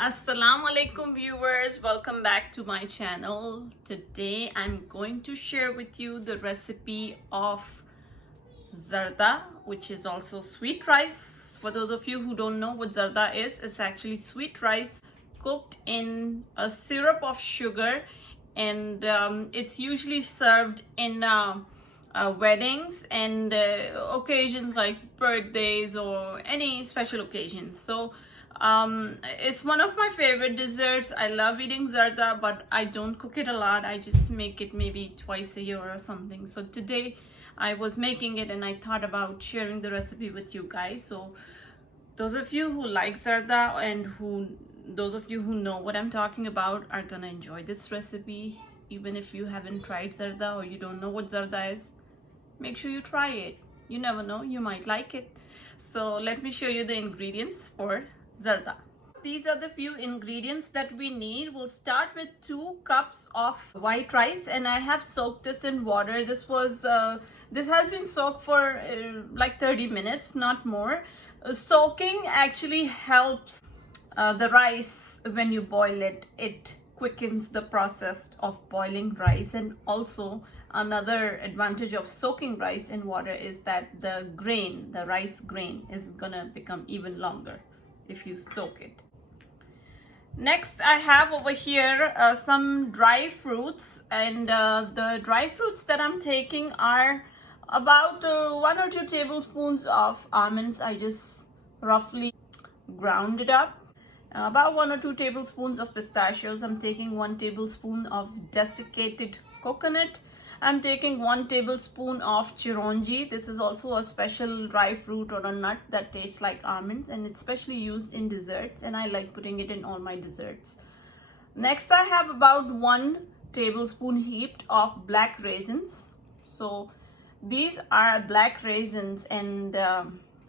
Assalamu alaikum viewers, welcome back to my channel. Today I'm going to share with you the recipe of Zarda, which is also sweet rice. For those of you who don't know what Zarda is, it's actually sweet rice cooked in a syrup of sugar, and it's usually served in weddings and occasions like birthdays or any special occasions. So it's one of my favorite desserts. I love eating Zarda, but I don't cook it a lot. I just make it maybe twice a year or something. So today I was making it and I thought about sharing the recipe with you guys. So those of you who like Zarda and those of you who know what I'm talking about are gonna enjoy this recipe. Even if you haven't tried Zarda or you don't know what Zarda is, make sure you try it. You never know, you might like it. So let me show you the ingredients for Zarda. These are the few ingredients that we need. We'll start with 2 cups of white rice, and I have soaked this in water. This has been soaked for like 30 minutes, not more. Soaking actually helps the rice when you boil it. It quickens the process of boiling rice, and also another advantage of soaking rice in water is that the rice grain is gonna become even longer if you soak it. Next, I have over here some dry fruits, and the dry fruits that I'm taking are about 1 or 2 tablespoons of almonds. I just roughly ground it up. About 1 or 2 tablespoons of pistachios. I'm taking 1 tablespoon of desiccated coconut. I'm taking 1 tablespoon of chirongi. This is also a special dry fruit or a nut that tastes like almonds, and it's specially used in desserts, and I like putting it in all my desserts. Next, I have about 1 tablespoon heaped of black raisins. So these are black raisins, and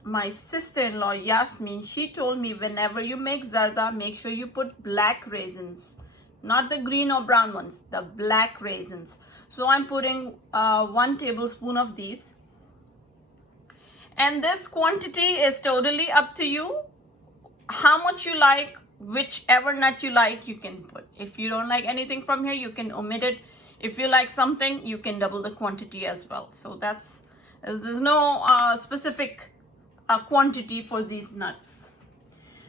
my sister-in-law Yasmin, she told me whenever you make Zarda, make sure you put black raisins, not the green or brown ones, the black raisins. So I'm putting 1 tablespoon of these, and this quantity is totally up to you. How much you like, whichever nut you like, you can put. If you don't like anything from here, you can omit it. If you like something, you can double the quantity as well. So there's no specific quantity for these nuts.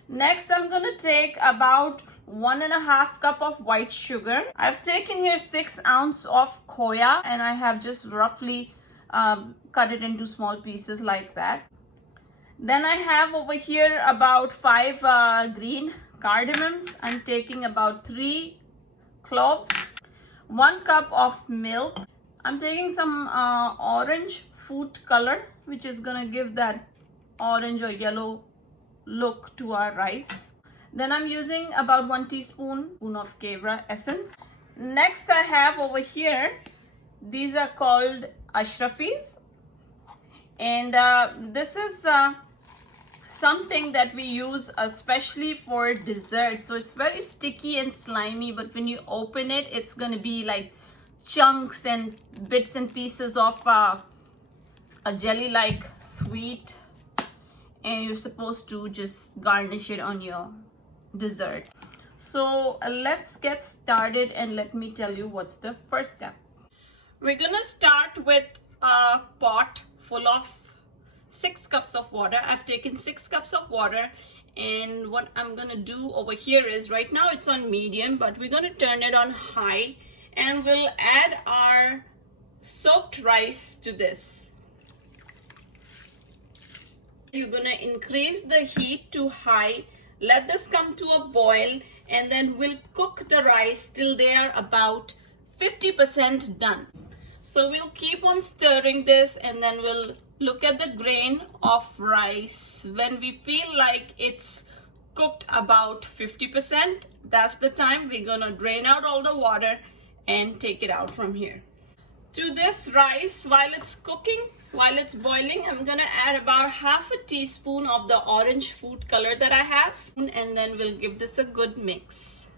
Next, I'm gonna take about 1.5 cup of white sugar. I've taken here 6 ounces of khoya, and I have just roughly cut it into small pieces like that. Then I have over here about 5 green cardamoms. I'm taking about 3 cloves, 1 cup of milk. I'm taking some orange food color, which is gonna give that orange or yellow look to our rice. Then I'm using about 1 teaspoon of kebra essence. Next, I have over here, these are called ashrafis, and this is something that we use especially for dessert. So it's very sticky and slimy, but when you open it, it's going to be like chunks and bits and pieces of a jelly-like sweet, and you're supposed to just garnish it on your dessert. So let's get started, and let me tell you what's the first step. We're gonna start with a pot full of 6 cups of water. I've taken 6 cups of water, and what I'm gonna do over here is, right now it's on medium, but we're gonna turn it on high, and we'll add our soaked rice to this. You're gonna increase the heat to high. Let this come to a boil, and then we'll cook the rice till they are about 50% done. So we'll keep on stirring this, and then we'll look at the grain of rice. When we feel like it's cooked about 50%, that's the time we're gonna drain out all the water and take it out from here. To this rice, while it's cooking, while it's boiling, I'm gonna add about 1/2 teaspoon of the orange food color that I have, and then we'll give this a good mix.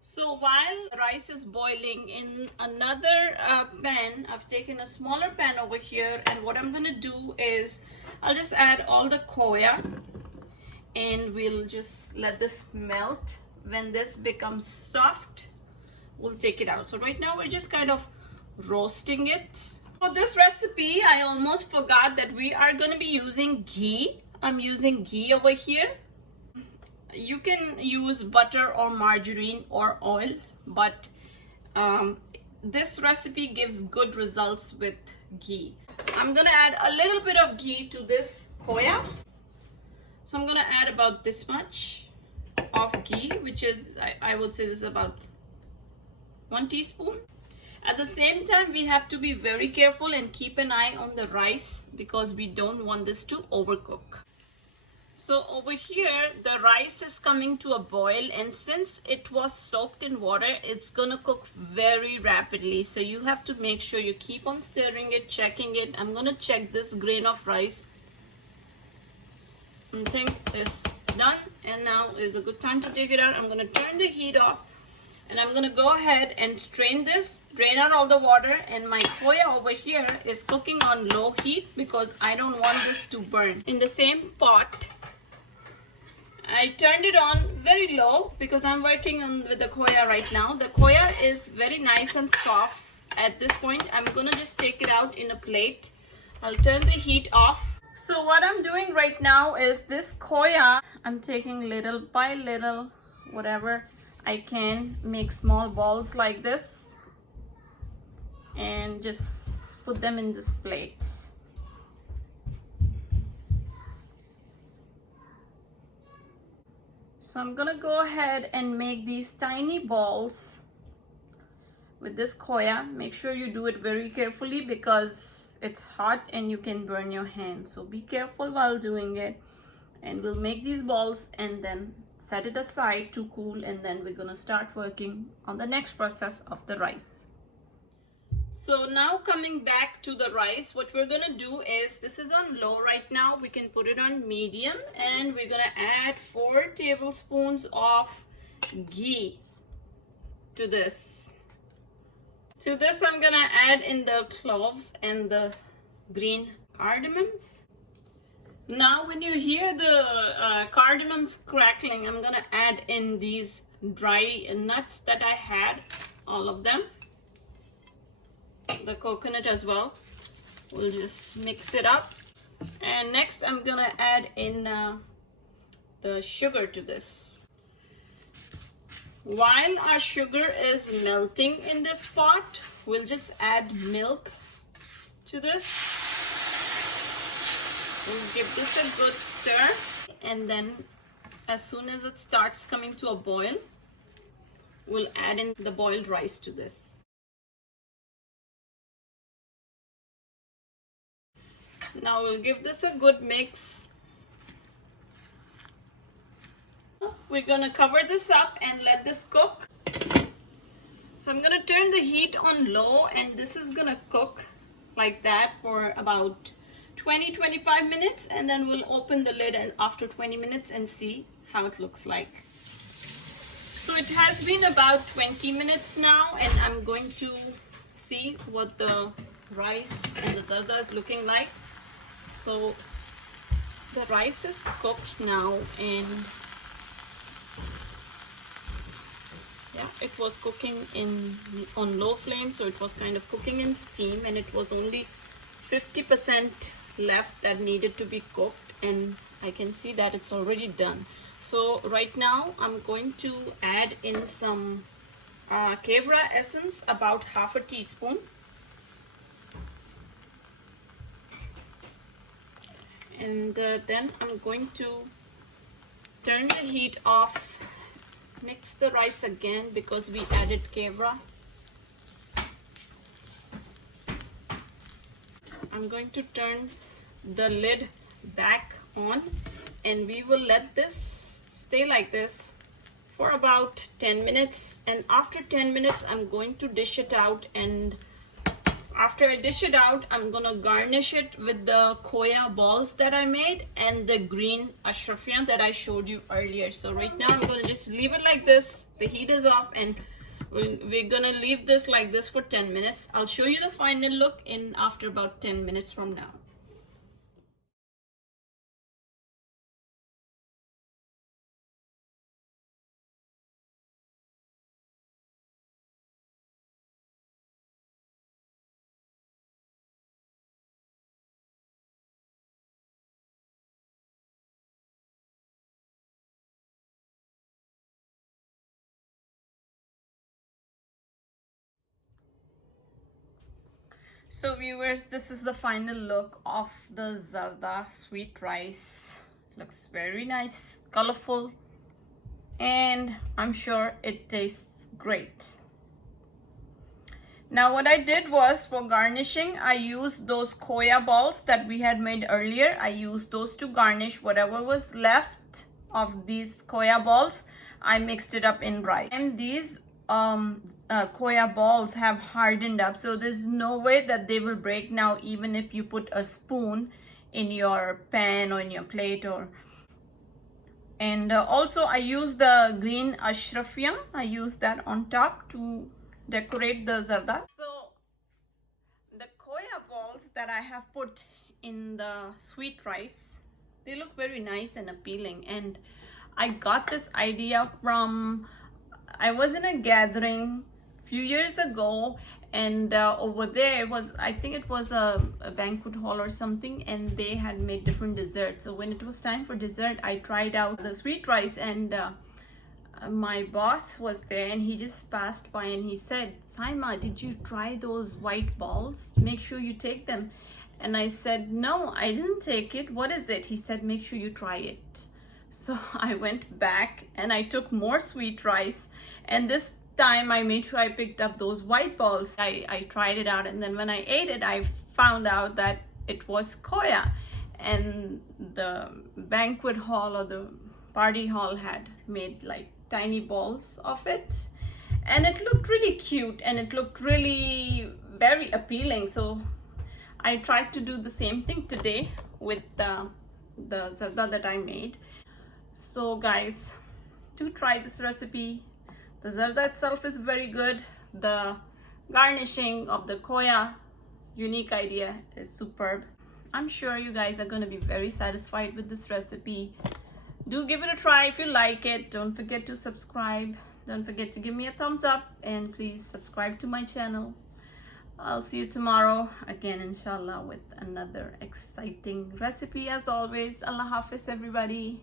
So while the rice is boiling, in another pan, I've taken a smaller pan over here, and what I'm gonna do is I'll just add all the khoya, and we'll just let this melt. When this becomes soft, we'll take it out. So right now we're just kind of roasting it. For this recipe, I almost forgot that we are going to be using ghee. I'm using ghee over here. You can use butter or margarine or oil, but this recipe gives good results with ghee. I'm gonna add a little bit of ghee to this khoya. So I'm gonna add about this much of ghee, which is, I would say this is about 1 teaspoon. At the same time, we have to be very careful and keep an eye on the rice because we don't want this to overcook. So over here, the rice is coming to a boil, and since it was soaked in water, it's gonna cook very rapidly. So you have to make sure you keep on stirring it, checking it. I'm gonna check this grain of rice. I think it's done, and now is a good time to take it out. I'm gonna turn the heat off, and I'm gonna go ahead and strain this, drain out all the water, and my khoya over here is cooking on low heat because I don't want this to burn. In the same pot, I turned it on very low because I'm working on with the khoya right now. The khoya is very nice and soft. At this point, I'm gonna just take it out in a plate. I'll turn the heat off. So what I'm doing right now is this khoya, I'm taking little by little, whatever I can, make small balls like this and just put them in this plate. So I'm gonna go ahead and make these tiny balls with this khoya. Make sure you do it very carefully because it's hot and you can burn your hand. So be careful while doing it. And we'll make these balls and then set it aside to cool, and then we're gonna start working on the next process of the rice. So now coming back to the rice, what we're gonna do is, this is on low right now, we can put it on medium, and we're gonna add 4 tablespoons of ghee to this. To this I'm gonna add in the cloves and the green cardamoms. Now when you hear the cardamoms crackling, I'm gonna add in these dry nuts that I had, all of them. The coconut as well. We'll just mix it up, and next I'm gonna add in the sugar to this. While our sugar is melting in this pot, we'll just add milk to this. We'll give this a good stir, and then as soon as it starts coming to a boil, we'll add in the boiled rice to this. Now we'll give this a good mix. We're gonna cover this up and let this cook. So I'm gonna turn the heat on low, and this is gonna cook like that for about 20-25 minutes, and then we'll open the lid and after 20 minutes and see how it looks like. So it has been about 20 minutes now, and I'm going to see what the rice and the zarda is looking like. So the rice is cooked now, and yeah, it was cooking on low flame, so it was kind of cooking in steam, and it was only 50% left that needed to be cooked, and I can see that it's already done. So right now I'm going to add in some kebra essence, about half a teaspoon. And then I'm going to turn the heat off, mix the rice again because we added kewra. I'm going to turn the lid back on, and we will let this stay like this for about 10 minutes. And after 10 minutes, I'm going to dish it out, and after I dish it out, I'm gonna garnish it with the khoya balls that I made and the green ashrafis that I showed you earlier. So right now I'm gonna just leave it like this. The heat is off, and we're gonna leave this like this for 10 minutes. I'll show you the final look in after about 10 minutes from now. So viewers, this is the final look of the Zarda sweet rice. Looks very nice, colorful, and I'm sure it tastes great. Now what I did was, for garnishing, I used those khoya balls that we had made earlier. I used those to garnish whatever was left of these khoya balls. I mixed it up in rice, and these khoya balls have hardened up, so there's no way that they will break now, even if you put a spoon in your pan or in your plate. And also I use the green ashrafis. I use that on top to decorate the zarda. So the khoya balls that I have put in the sweet rice, they look very nice and appealing. And I got this idea from, I was in a gathering a few years ago, and over there was, I think it was a banquet hall or something, and they had made different desserts. So when it was time for dessert, I tried out the sweet rice, and my boss was there, and he just passed by and he said, "Sima, did you try those white balls? Make sure you take them." And I said, "No, I didn't take it. What is it?" He said, "Make sure you try it." So I went back and I took more sweet rice, and this time I made sure I picked up those white balls. I tried it out, and then when I ate it, I found out that it was khoya, and the banquet hall or the party hall had made like tiny balls of it, and it looked really cute and it looked really very appealing. So I tried to do the same thing today with the zarda that I made. So guys, do try this recipe. The zarda itself is very good. The garnishing of the khoya, unique idea, is superb. I'm sure you guys are going to be very satisfied with this recipe. Do give it a try if you like it. Don't forget to subscribe. Don't forget to give me a thumbs up, and please subscribe to my channel. I'll see you tomorrow again, inshallah, with another exciting recipe. As always, Allah Hafiz everybody.